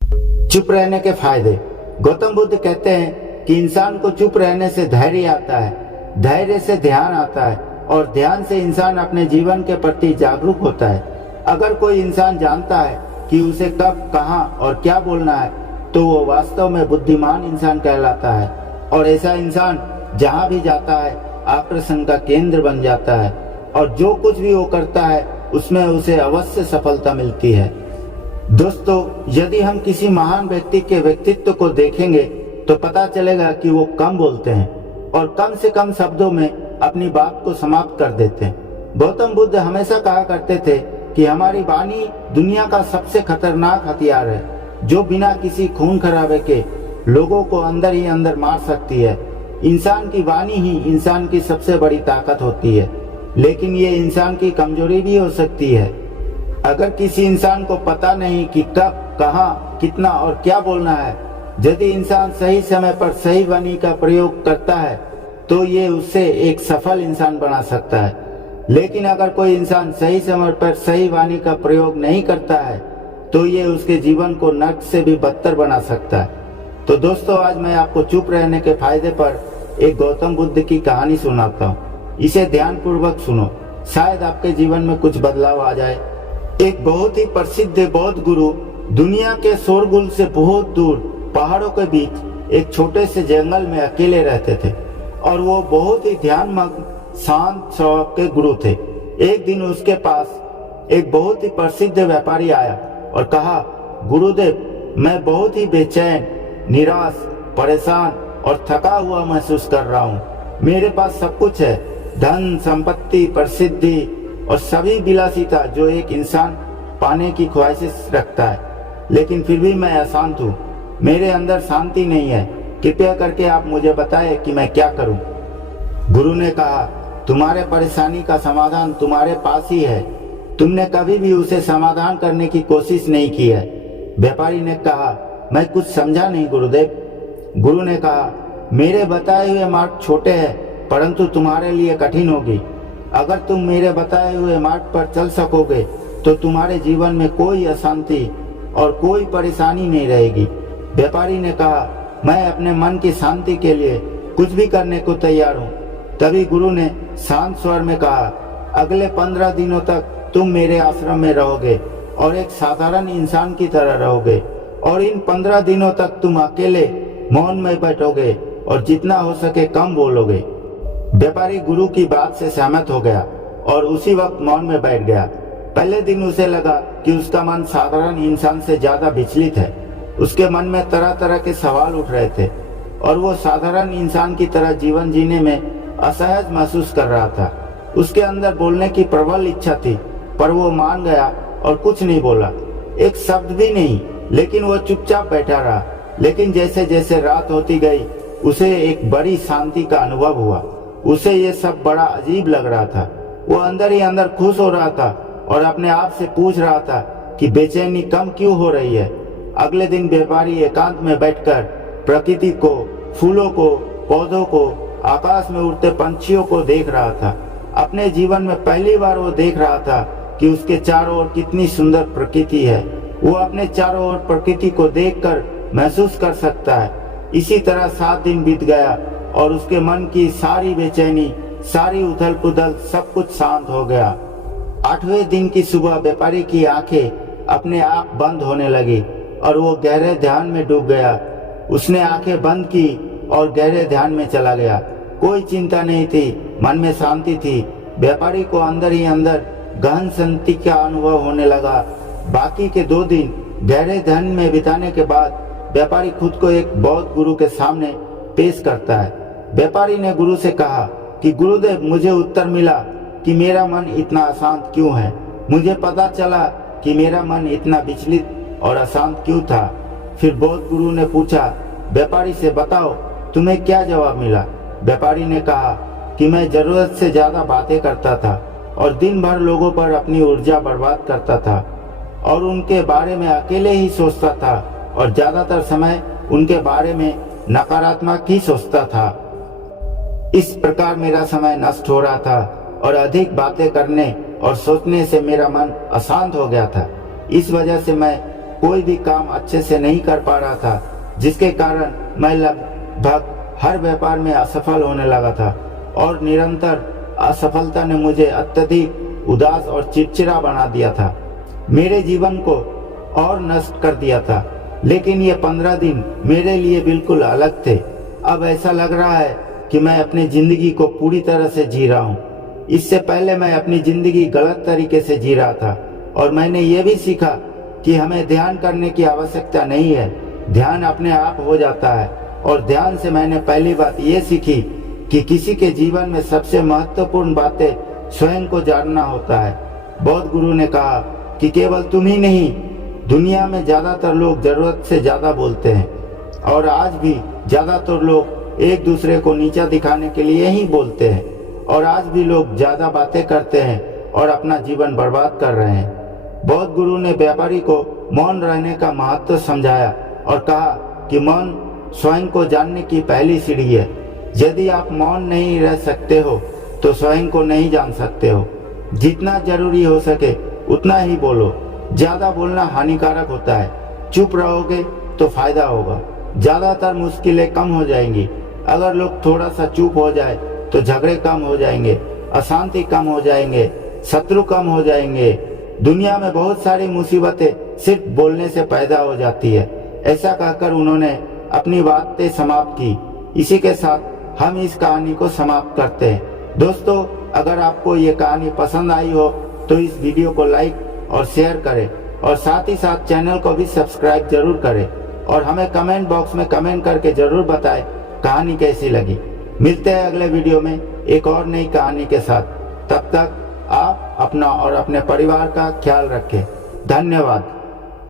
चुप रहने के फायदे। गौतम बुद्ध कहते हैं कि इंसान को चुप रहने से धैर्य आता है, धैर्य से ध्यान आता है और ध्यान से इंसान अपने जीवन के प्रति जागरूक होता है। अगर कोई इंसान जानता है कि उसे कब, कहां और क्या बोलना है तो वो वास्तव में बुद्धिमान इंसान कहलाता है और ऐसा इंसान जहां भी जाता है आकर्षण का केंद्र बन जाता है और जो कुछ भी वो करता है उसमें उसे अवश्य सफलता मिलती है। दोस्तों, यदि हम किसी महान व्यक्ति के व्यक्तित्व को देखेंगे तो पता चलेगा कि वो कम बोलते हैं और कम से कम शब्दों में अपनी बात को समाप्त कर देते हैं। गौतम बुद्ध हमेशा कहा करते थे कि हमारी वाणी दुनिया का सबसे खतरनाक हथियार है, जो बिना किसी खून खराबे के लोगों को अंदर ही अंदर मार सकती है। इंसान की वाणी ही इंसान की सबसे बड़ी ताकत होती है, लेकिन ये इंसान की कमजोरी भी हो सकती है। अगर किसी इंसान को पता नहीं कि कब, कहां, कितना और क्या बोलना है, यदि इंसान सही समय पर सही वाणी का प्रयोग करता है तो ये उससे एक सफल इंसान बना सकता है। लेकिन अगर कोई इंसान सही समय पर सही वाणी का प्रयोग नहीं करता है तो ये उसके जीवन को नर्क से भी बदतर बना सकता है। तो दोस्तों, आज मैं आपको चुप रहने के फायदे पर एक गौतम बुद्ध की कहानी सुनाता हूँ। इसे ध्यानपूर्वक सुनो, शायद आपके जीवन में कुछ बदलाव आ जाए। एक बहुत ही प्रसिद्ध बौद्ध गुरु दुनिया के शोरगुल से बहुत दूर पहाड़ों के बीच एक छोटे से जंगल में अकेले रहते थे और वो बहुत ही ध्यानमग्न, शांत स्वभाव के गुरु थे। एक दिन उसके पास एक बहुत ही प्रसिद्ध व्यापारी आया और कहा, गुरुदेव, मैं बहुत ही बेचैन, निराश, परेशान और थका हुआ महसूस कर रहा हूँ। मेरे पास सब कुछ है, धन, संपत्ति, प्रसिद्धि और सभी विलासिता जो एक इंसान पाने की ख्वाहिश रखता है, लेकिन फिर भी मैं अशांत हूँ। मेरे अंदर शांति नहीं है। कृपया करके आप मुझे बताएं कि मैं क्या करूं। गुरु ने कहा, तुम्हारे परेशानी का समाधान तुम्हारे पास ही है, तुमने कभी भी उसे समाधान करने की कोशिश नहीं की है। व्यापारी ने कहा, मैं कुछ समझा नहीं गुरुदेव। गुरु ने कहा, मेरे बताए हुए मार्ग छोटे हैं परंतु तुम्हारे लिए कठिन होगी। अगर तुम मेरे बताए हुए मार्ग पर चल सकोगे तो तुम्हारे जीवन में कोई अशांति और कोई परेशानी नहीं रहेगी। व्यापारी ने कहा, मैं अपने मन की शांति के लिए कुछ भी करने को तैयार हूँ। तभी गुरु ने शांत स्वर में कहा, अगले 15 दिनों तक तुम मेरे आश्रम में रहोगे और एक साधारण इंसान की तरह रहोगे और इन 15 दिनों तक तुम अकेले मौन में बैठोगे और जितना हो सके कम बोलोगे। व्यापारी गुरु की बात से सहमत हो गया और उसी वक्त मौन में बैठ गया। पहले दिन उसे लगा कि उसका मन साधारण इंसान से ज्यादा विचलित है। उसके मन में तरह तरह के सवाल उठ रहे थे और वो साधारण इंसान की तरह जीवन जीने में असहज महसूस कर रहा था। उसके अंदर बोलने की प्रबल इच्छा थी, पर वो मान गया और कुछ नहीं बोला, एक शब्द भी नहीं, लेकिन वो चुपचाप बैठा रहा। लेकिन जैसे जैसे रात होती गई उसे एक बड़ी शांति का अनुभव हुआ। उसे ये सब बड़ा अजीब लग रहा था। वो अंदर ही अंदर खुश हो रहा था और अपने आप से पूछ रहा था कि बेचैनी कम क्यों हो रही है। अगले दिन व्यापारी एकांत में बैठकर प्रकृति को, फूलों को, पौधों को, आकाश में उड़ते पंछियों को देख रहा था। अपने जीवन में पहली बार वो देख रहा था कि उसके चारों ओर कितनी सुंदर प्रकृति है। वो अपने चारों ओर प्रकृति को देखकर महसूस कर सकता है। इसी तरह 7 दिन बीत गया और उसके मन की सारी बेचैनी, सारी उथल पुथल, सब कुछ शांत हो गया। 8वें दिन की सुबह व्यापारी की आंखें अपने आप बंद होने लगी और वो गहरे ध्यान में डूब गया। उसने आंखें बंद की और गहरे ध्यान में चला गया। कोई चिंता नहीं थी, मन में शांति थी। व्यापारी को अंदर ही अंदर गहन शांति का अनुभव होने लगा। बाकी के 2 दिन गहरे ध्यान में बिताने के बाद व्यापारी खुद को एक बौद्ध गुरु के सामने पेश करता है। व्यापारी ने गुरु से कहा कि गुरुदेव, मुझे उत्तर मिला कि मेरा मन इतना अशांत क्यों है। मुझे पता चला कि मेरा मन इतना विचलित और अशांत क्यों था। फिर बौद्ध गुरु ने पूछा, व्यापारी से बताओ तुम्हें क्या जवाब मिला। व्यापारी ने कहा कि मैं जरूरत से ज्यादा बातें करता था और दिन भर लोगों पर अपनी ऊर्जा बर्बाद करता था और उनके बारे में अकेले ही सोचता था और ज्यादातर समय उनके बारे में नकारात्मक ही सोचता था। इस प्रकार मेरा समय नष्ट हो रहा था और अधिक बातें करने और सोचने से मेरा मन अशांत हो गया था। इस वजह से मैं कोई भी काम अच्छे से नहीं कर पा रहा था, जिसके कारण मैं लगभग हर व्यापार में असफल होने लगा था और निरंतर असफलता ने मुझे अत्यधिक उदास और चिड़चिड़ा बना दिया था, मेरे जीवन को और नष्ट कर दिया था। लेकिन ये 15 दिन मेरे लिए बिल्कुल अलग थे। अब ऐसा लग रहा है कि मैं अपनी जिंदगी को पूरी तरह से जी रहा हूँ। इससे पहले मैं अपनी जिंदगी गलत तरीके से जी रहा था और मैंने ये भी सीखा कि हमें ध्यान करने की आवश्यकता नहीं है, ध्यान अपने आप हो जाता है। और ध्यान से मैंने पहली बात ये सीखी कि किसी के जीवन में सबसे महत्वपूर्ण बातें स्वयं को जानना होता है। बौद्ध गुरु ने कहा कि केवल तुम ही नहीं, दुनिया में ज्यादातर लोग जरूरत से ज्यादा बोलते हैं और आज भी ज्यादातर लोग एक दूसरे को नीचा दिखाने के लिए ही बोलते हैं और आज भी लोग ज्यादा बातें करते हैं और अपना जीवन बर्बाद कर रहे हैं। बौद्ध गुरु ने व्यापारी को मौन रहने का महत्व समझाया और कहा कि मौन स्वयं को जानने की पहली सीढ़ी है। यदि आप मौन नहीं रह सकते हो तो स्वयं को नहीं जान सकते हो। जितना जरूरी हो सके उतना ही बोलो। ज्यादा बोलना हानिकारक होता है। चुप रहोगे तो फायदा होगा, ज्यादातर मुश्किलें कम हो जाएंगी। अगर लोग थोड़ा सा चुप हो जाए तो झगड़े कम हो जाएंगे, अशांति कम हो जाएंगे, शत्रु कम हो जाएंगे। दुनिया में बहुत सारी मुसीबतें सिर्फ बोलने से पैदा हो जाती है। ऐसा कहकर उन्होंने अपनी बातें समाप्त की। इसी के साथ हम इस कहानी को समाप्त करते हैं। दोस्तों, अगर आपको ये कहानी पसंद आई हो तो इस वीडियो को लाइक और शेयर करें और साथ ही साथ चैनल को भी सब्सक्राइब जरूर करें और हमें कमेंट बॉक्स में कमेंट करके जरूर बताएं कहानी कैसी लगी। मिलते हैं अगले वीडियो में एक और नई कहानी के साथ। तब तक आप अपना और अपने परिवार का ख्याल रखें। धन्यवाद।